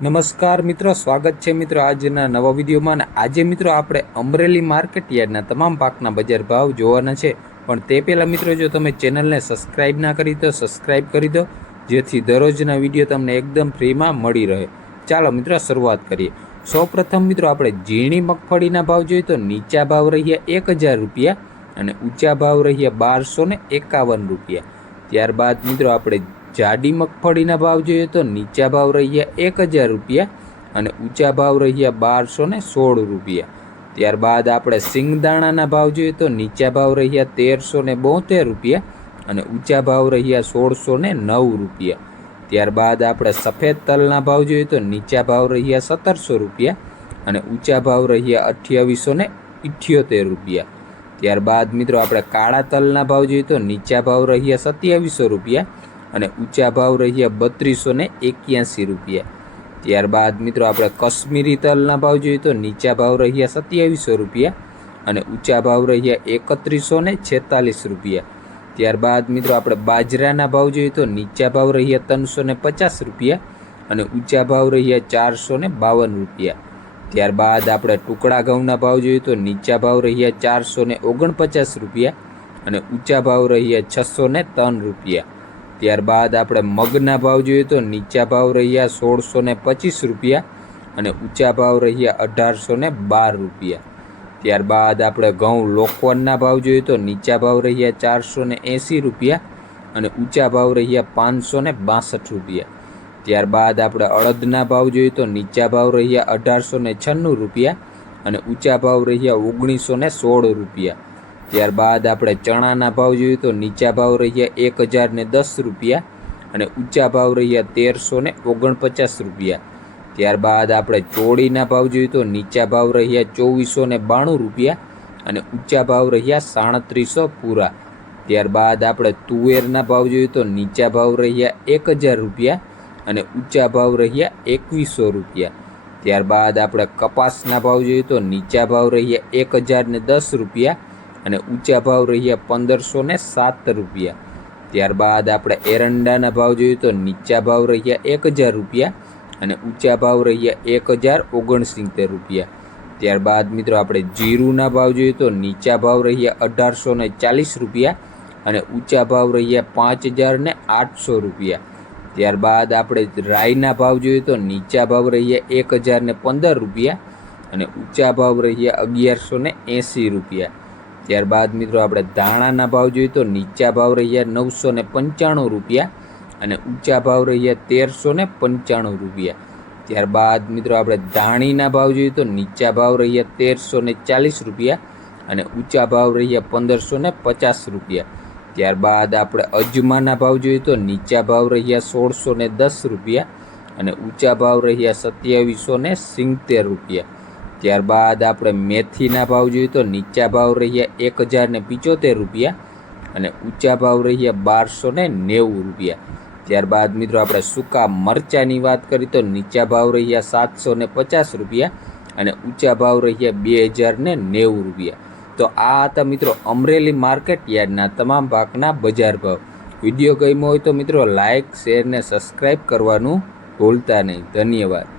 નમસ્કાર મિત્રો, સ્વાગત છે મિત્રો આજના નવા વિડીયોમાં. આજે મિત્રો આપણે અમરેલી માર્કેટ યાર્ડના તમામ પાકના બજાર ભાવ જોવાના છે. પણ તે પહેલાં મિત્રો, જો તમે ચેનલને સબસ્ક્રાઈબ ના કરી તો સબસ્ક્રાઈબ કરી દો, જેથી દરરોજના વિડીયો તમને એકદમ ફ્રીમાં મળી રહે. ચાલો મિત્રો શરૂઆત કરીએ. સૌપ્રથમ મિત્રો આપણે ઝીણી મગફળીના ભાવ જોઈએ તો નીચા ભાવ રહ્યા 1000 રૂપિયા અને ઊંચા ભાવ રહ્યા 1251 રૂપિયા. ત્યારબાદ મિત્રો આપણે જાડી મગફળીના ભાવ જોઈએ તો નીચા ભાવ રહ્યા 1000 રૂપિયા અને ઊંચા ભાવ રહ્યા 1216 રૂપિયા. ત્યારબાદ આપણે સિંગદાણાના ભાવ જોઈએ તો નીચા ભાવ રહ્યા 1372 રૂપિયા અને ઊંચા ભાવ રહ્યા 1609 રૂપિયા. ત્યારબાદ આપણે સફેદ તલના ભાવ જોઈએ તો નીચા ભાવ રહ્યા 1700 રૂપિયા અને ઊંચા ભાવ રહ્યા 2878 રૂપિયા. ત્યારબાદ મિત્રો આપણે કાળા તલના ભાવ જોઈએ તો નીચા ભાવ રહ્યા 2700 રૂપિયા અને ઊંચા ભાવ રહ્યા 3281 રૂપિયા. ત્યારબાદ મિત્રો આપણે કશ્મીરી તલના ભાવ જોઈએ તો નીચા ભાવ રહ્યા 2700 રૂપિયા અને ઊંચા ભાવ રહ્યા 3146 રૂપિયા. ત્યારબાદ મિત્રો આપણે બાજરાના ભાવ જોઈએ તો નીચા ભાવ રહ્યા 350 રૂપિયા અને ઊંચા ભાવ રહ્યા 452 રૂપિયા. ત્યારબાદ આપણે ટુકડા ઘઉંના ભાવ જોઈએ તો નીચા ભાવ રહ્યા 449 રૂપિયા અને ઊંચા ભાવ રહ્યા 603 રૂપિયા. ત્યારબાદ આપણે મગના ભાવ જોઈએ તો નીચા ભાવ રહ્યા 1625 રૂપિયા અને ઊંચા ભાવ રહ્યા 1812 રૂપિયા. ત્યારબાદ આપણે ઘઉં લોકવનના ભાવ જોઈએ તો નીચા ભાવ રહ્યા 480 રૂપિયા અને ઊંચા ભાવ રહ્યા 562 રૂપિયા. ત્યારબાદ આપણે અડદના ભાવ જોઈએ તો નીચા ભાવ રહ્યા 1896 રૂપિયા અને ઊંચા ભાવ રહ્યા 1916 રૂપિયા. ત્યારબાદ આપણે ચણાના ભાવ જોઈએ તો નીચા ભાવ રહ્યા 1010 રૂપિયા અને ઊંચા ભાવ રહ્યા 1349 રૂપિયા. ત્યારબાદ આપણે ચોળીના ભાવ જોઈએ તો નીચા ભાવ રહ્યા 2492 રૂપિયા અને ઊંચા ભાવ રહ્યા 3700 પૂરા. ત્યારબાદ આપણે તુવેરના ભાવ જોઈએ તો નીચા ભાવ રહ્યા 1000 રૂપિયા અને ઊંચા ભાવ રહ્યા 2100 રૂપિયા. ત્યારબાદ આપણે કપાસના ભાવ જોઈએ તો નીચા ભાવ રહ્યા 1010 રૂપિયા અને ઊંચા ભાવ રહ્યા 1507 રૂપિયા. ત્યારબાદ આપણે એરંડાના ભાવ જોઈએ તો નીચા ભાવ રહ્યા 1000 રૂપિયા અને ઊંચા ભાવ રહ્યા 1069 રૂપિયા. ત્યારબાદ મિત્રો આપણે જીરુના ભાવ જોઈએ તો નીચા ભાવ રહ્યા 1840 રૂપિયા અને ઊંચા ભાવ રહ્યા 5800 રૂપિયા. ત્યારબાદ આપણે રાઈના ભાવ જોઈએ તો નીચા ભાવ રહ્યા 1015 રૂપિયા અને ઊંચા ભાવ રહ્યા 1180 રૂપિયા. ત્યારબાદ મિત્રો આપણે ધાણાના ભાવ જોઈએ તો નીચા ભાવ રહ્યા 995 રૂપિયા અને ઊંચા ભાવ રહ્યા 1395 રૂપિયા. ત્યારબાદ મિત્રો આપણે ધાણીના ભાવ જોઈએ તો નીચા ભાવ રહ્યા 1340 રૂપિયા અને ઊંચા ભાવ રહ્યા 1550 રૂપિયા. ત્યારબાદ આપણે અજમાના ભાવ જોઈએ તો નીચા ભાવ રહ્યા 1610 રૂપિયા અને ઊંચા ભાવ રહ્યા 2770 રૂપિયા. ત્યારબાદ આપણે મેથીના ભાવ જોઈએ તો નીચા ભાવ રહ્યા 1075 રૂપિયા અને ઊંચા ભાવ રહ્યા 1290 રૂપિયા. ત્યારબાદ મિત્રો આપણે સૂકા મરચાંની વાત કરીએ તો નીચા ભાવ રહ્યા 750 રૂપિયા અને ઊંચા ભાવ રહ્યા 2090 રૂપિયા. તો આ હતા મિત્રો અમરેલી માર્કેટ યાર્ડના તમામ પાકના બજાર ભાવ. વિડીયો ગમ્યો હોય તો મિત્રો લાઇક, શેર ને સબસ્ક્રાઈબ કરવાનું ભૂલતા નહીં. ધન્યવાદ.